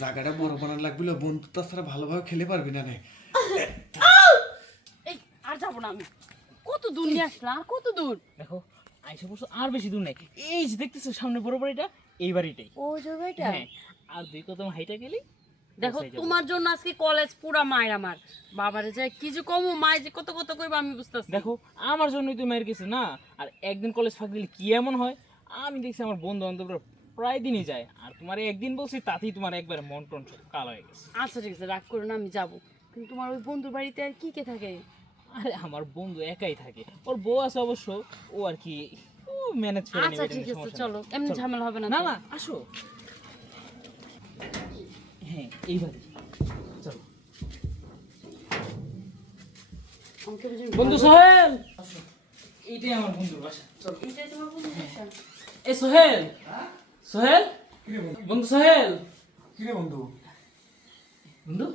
জায়গাটা বড় বানান লাগবে, বন্ধু তাছাড়া ভালোভাবে খেলে পারবি না। এই আর যাবো না আমি। কত দূর নিয়ে আসলাম, আর কত দূর? দেখো আইসা বসো, আর বেশি দূর নাই। এই যে দেখতেছো সামনে বড় বাড়িটা, এই বাড়িটাই। ও জয়টা, হ্যাঁ, আর দুই কদম হাইটা গেলেই দেখো পৌঁছাই যাবো। তোমার জন্য আজকে কলেজ পুরা মায়ের আমার বাবারে যায় কি যে কমু, মায় যে কত কত কইবা আমি বুঝতেছি। দেখো আমার জন্যই তো মায়ের গেছে না, আর একদিন কলেজ ফাঁক দিলে কি এমন হয়? আমি দেখছি আমার বন্ধু বান্ধবরা প্রায় দিনই যায়, আর তোমার একদিন বলছি তাতেই তোমার একবার মন টন সব কালো হয়ে গেছে। আচ্ছা ঠিক আছে, রাগ করো না, আমি যাবো। কিন্তু তোমার ওই বন্ধুর বাড়িতে আর কি কে থাকে? আরে আমার বন্ধু একাই থাকে, ওর বউ আছে অবশ্য, ও আর কি ও ম্যানেজ করে আচ্ছা নেবে, ঠিক এটা নিয়ে আছে, সমস্যা চলো, নেই। এমনি চলো। ঝামেলা হবে না না তো। না আসো, হ্যাঁ এইবারে চলো। আমাকে বুঝি বন্ধু সোহেল, এইটাই আমার বন্ধুর বাসা। চলো। এটাই তোমার বন্ধু বাসা? এ সোহেল, সোহেল, কিরে বন্ধু? বন্ধু সোহেল। কিরে বন্ধু? বন্ধু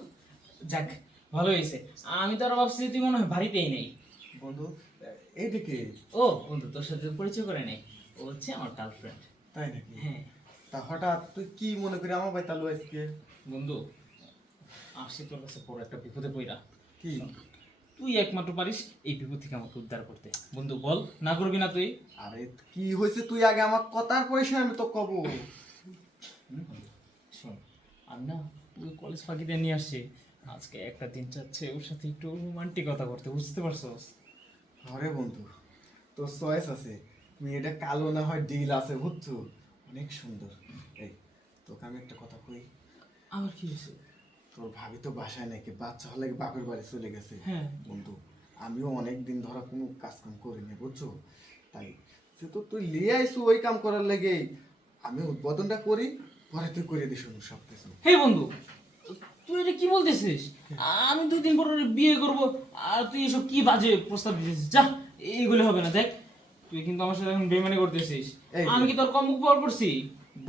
যাক, ভালো হয়েছে। আমি তো আরো ভাবছি তুই মনে হয় বাড়িতেই নেই। বন্ধু এইদিকে। ও বন্ধু, তোর সাথে পরিচয় করে নেই, ও হচ্ছে আমার গার্লফ্রেন্ড। তাই নাকি? হ্যাঁ তা হঠাৎ তুই কি মনে করি আমার ভাই তালু আজকে? বন্ধু, আসছি তোর কাছে বড় একটা বিপদে পড়া। কি? তুই একমাত্র পারিস এই বিপদ থেকে আমাকে উদ্ধার করতে। বন্ধু বল, না করবি না তুই? আরে কি হয়েছে তুই আগে আমার কথার পরে আমি তো কব। শোন, আমি না তুই কলেজ ফাঁকিতে নিয়ে আসছি, আজকে একটা দিন চাচ্ছে ওর সাথে একটু রোমান্টিকতা করতে, বুঝতে পারছস? আরে বন্ধু, তোর চয়েস আছে, মেয়েটা কালো না হয় ডিল আছে, বুঝছো? অনেক সুন্দর। এই তোকে আমি একটা কথা কই। আমার কি হয়েছে? তোর ভাবি তো বাসায় নাকি, বাচ্চা হলে বাপের বাড়ি চলে গেছে। হ্যাঁ বন্ধু, আমিও অনেক দিন ধরা কোনো কাজ কাম করিনি, বুঝছো? তাই যেহেতু তুই লিয়ে আইসু ওই কাম করার লেগে, আমি উদ্বোধনটা করি, পরে তুই করে দিস সব কিছু। হে বন্ধু, তুই এটা কি বলতেছিস? আমি 2 দিন পর ওর বিয়ে করব, আর তুই এসব কি বাজে প্রস্তাব দিতেছিস? যা, এইগুলো হবে না। দেখ, তুই কিন্তু আমার সাথে এখন বেইমানি করতেছিস। এই যে। আমি কি তোর কম উপহার করছি?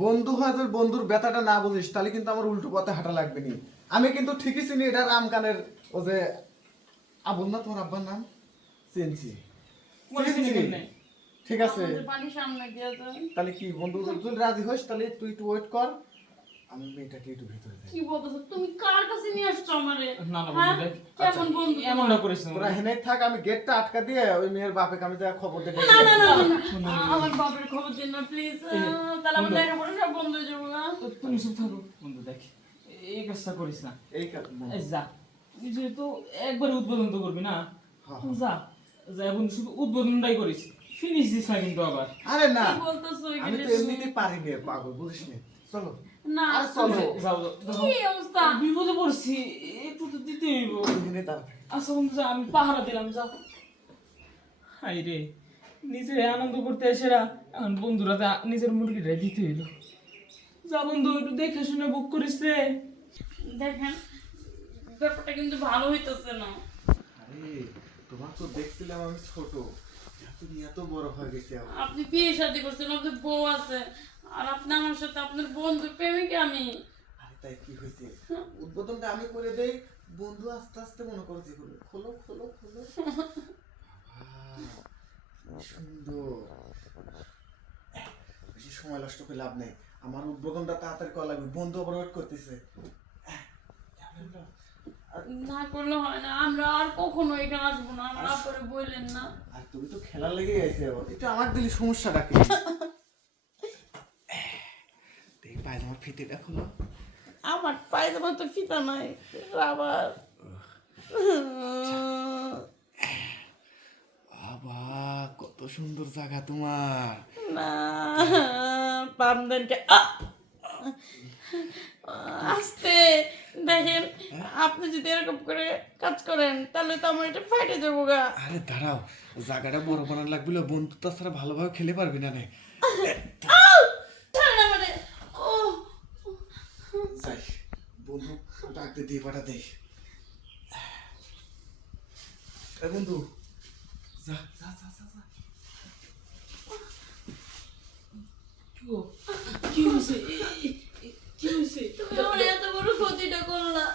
বন্ধু হয় তোর বন্ধুর ব্যথাটা না বুঝিস, তাহলে কিন্তু আমার উল্টো পথে হাঁটা লাগবে নি। আমি কিন্তু ঠিকই চিনি এটা রামকানের ও যে আবুল না তোমার আব্বার নাম, চিনছি। মনে চিনি চিনছি। কেমনে? ঠিক আছে, আমাদের বাড়ির সামনে দিয়ে তো। তাহলে কি বন্ধু তুই রাজি হইস, তাহলে তুই একটু ওয়েট কর, আমি মেয়েটাকে একটু ভিতরে যাই। কি বলতেছো তুমি? কার কাছে নিয়ে আসছো আমারে? না না হ্যাঁ? বন্ধু, দেখ, কেমন বন্ধু? এমন না করিস না। তোরা হেনে থাক, আমি গেটটা আটকা দিয়ে ওই মেয়ের বাপেকে আমি যা খবর দেখে না না না না, আমার বাবার খবর দিন না প্লিজ, তাহলে আমার লেখাপড়া সব বন্ধ হয়ে যাবো না। তুমি চুপ থাকো বন্ধু, দেখ এই কাজটা করিস না। এই কাজ এই যা, তুই যেহেতু একবারে উদ্বোধন তো করবি না, হ্যাঁ, যা যা এখন শুধু উদ্বোধনটাই করিস, ফিনিশ দিস না কিন্তু আবার। আরে না, কি বলতেছো আমি তো এগুলো? এমনিতেই পারি নে পাগল, বুঝিস নে। চলো না, আর চলো, যাও যাও, কি অবস্থা? বিপদে পড়ছি, একটু তো দিতে হইব। হেনে তাড়াতাড়ি। আচ্ছা বন্ধু যা, আমি পাহারা দিলাম, যা। হাই রে, নিজে আনন্দ করতে এসেরা এখন বন্ধুরা নিজের মুরগিটা দিতে হইল। যা বন্ধু, একটু দেখে শুনে বুক করিস রে। দেখেন, ব্যাপারটা কিন্তু ভালো হইতেছে না। আরে তোমার তো দেখছিলাম আমি ছোট, তুমি এত বড় হয়ে গেছে এখন। আপনি বিয়ে শাদী করছেন, আপনার বউ আছে, আর আপনি আমার সাথে আপনার বন্ধু প্রেমিক আমি। আরে তাই কি হয়েছে, উদ্বোধনটা আমি করে দেই, বন্ধু আস্তে আস্তে মনে করো যে খোলো খোলো খোলো খোলো। বাবা, কি সুন্দর। বেশি সময় নষ্ট করে লাভ নেই, আমার উদ্বোধনটা তাড়াতাড়ি করা লাগবে, বন্ধু আবার ওয়েট করতেছে। না করলে হয় না, আমরা আর কখনো এখানে আসবো না, আমার আপনারে বললেন না। আর তুমি তো খেলার লেগে গেছে, আবার এটা আমার দিলি সমস্যাটা কি? দেখি পায়জামার ফিতেটা খোলো। আমার পায়জামা তো ফিতা নাই আবার। বাবা, কত সুন্দর জায়গা তোমার। না, পামদানটা আস্তে দেখেন, আপনি যদি এরকম করে কাজ করেন তাহলে তো আমার এটা ফাইটে যাবো গা। আরে দাঁড়াও, জায়গাটা বড় বানান লাগবে, বন্ধু তাছাড়া ভালোভাবে খেলে পারবি না। ছাড়েন আমারে। ও যাই, বন্ধু ডাকতে দিয়ে পাঠা দেই। এ বন্ধু, যা যা যা যা যা। কি হয়েছে? কি হয়েছে? তুমি আমার এত বড় ক্ষতিটা করলা,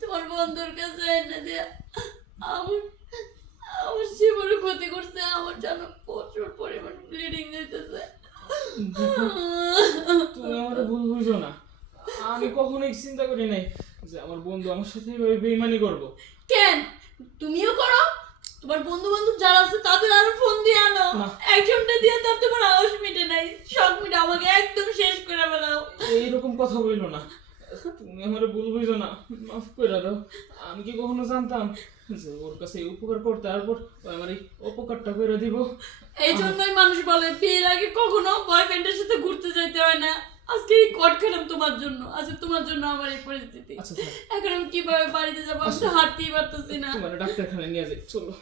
তোমার বন্ধুর কাছে এনে দিয়া আমার আমার সে বড় ক্ষতি করছে, আমার যেন প্রচুর পরিমাণ ব্লিডিং যেতেছে। তুমি আমার ভুল বুঝো না, আমি কখনোই চিন্তা করি নাই যে আমার বন্ধু আমার সাথে এভাবে বেইমানি করবো। কেন তুমিও করো? তোমার বন্ধু বান্ধব যারা আছে তাদের আরো ফোন দিয়ে আনো। না। একজনটা দিয়ে তার তোমার আওয়াজ মিটে নাই, শখ মিটে আমাকে একদম শেষ করে ফেলাও। এইরকম কথা বললো না, তুমি আমার ভুল বুঝো না, মাফ করে দাও। আমি কি কখনো জানতাম যে ওর কাছে এই উপকার করতে তারপর ও আমার এই অপকারটা করে দিব? এই জন্যই মানুষ বলে বিয়ের আগে কখনো বয়ফ্রেন্ডের সাথে ঘুরতে যেতে হয় না। আজকে এই কট খেলাম তোমার জন্য, আজকে তোমার জন্য আমার এই পরিস্থিতি। আচ্ছা থাক, এখন আমি কিভাবে বাড়িতে যাবো? আমি তো হাঁটতেই পারতেছি না। তোমার ডাক্তারখানায় নিয়ে যাই, চলো।